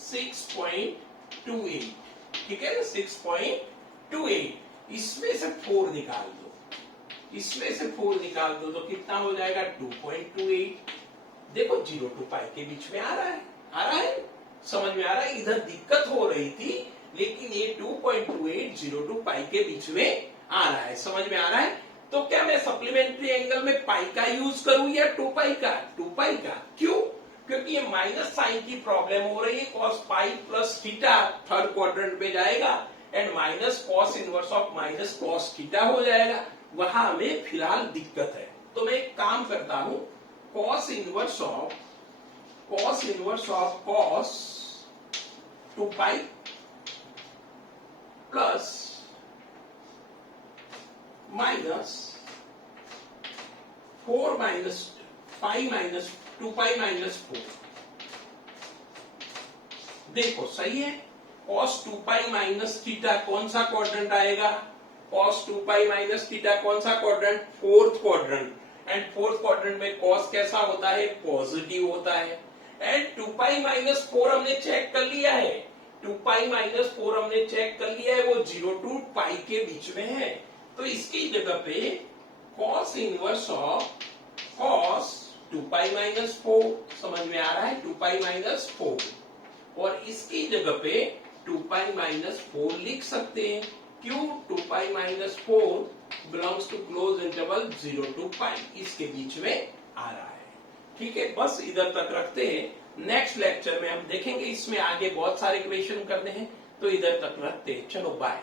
6.28, ठीक है ना, 6.28। इसमें से 4 निकाल दो, तो कितना हो जाएगा 2.28। देखो 0 to पाई के बीच में आ रहा है, समझ में आ रहा है। इधर दिक्कत हो रही थी, लेकिन ये 2.28 0 to पाई के बीच में आ रहा है, समझ में आ रहा है। तो क्या मैं सप्लीमेंट्री एंगल में पाई का यूज करूं या 2 पाई का? 2 पाई का। क्यों? क्योंकि ये माइनस साइन की प्रॉब्लम हो रही है। Cos pi plus theta third quadrant में जाएगा and minus cos inverse of minus cos theta हो जाएगा, वहां हमें फिलहाल दिक्कत है। तो मैं एक काम करता हूं, cos inverse of cos 2 pi plus minus 4 minus pi minus 2 pi minus 4। देखो सही है, cos 2 पाई माइनस थीटा कौन सा क्वाड्रेंट आएगा? cos 2 पाई माइनस थीटा कौन सा quadrant? Fourth quadrant. And fourth quadrant में cos कैसा होता है? पॉजिटिव होता है। एंड 2 पाई माइनस 4 हमने चेक कर लिया है, 2 पाई माइनस 4 हमने चेक कर लिया है, वो 0 to पाई के बीच में है। तो इसकी जगह पे cos inverse of cos 2 pi minus 4, समझ में आ रहा है, 2 पाई माइनस 4, और इसकी जगह पे 2 पाई माइनस 4 लिख सकते हैं। क्यों? 2 pi minus 4 belongs to close interval 0 to pi, इसके बीच में आ रहा है। ठीक है, बस इधर तक रखते हैं। नेक्स्ट लेक्चर में हम देखेंगे, इसमें आगे बहुत सारे क्वेश्चन करने हैं, तो इधर तक रखते हैं। चलो बाय।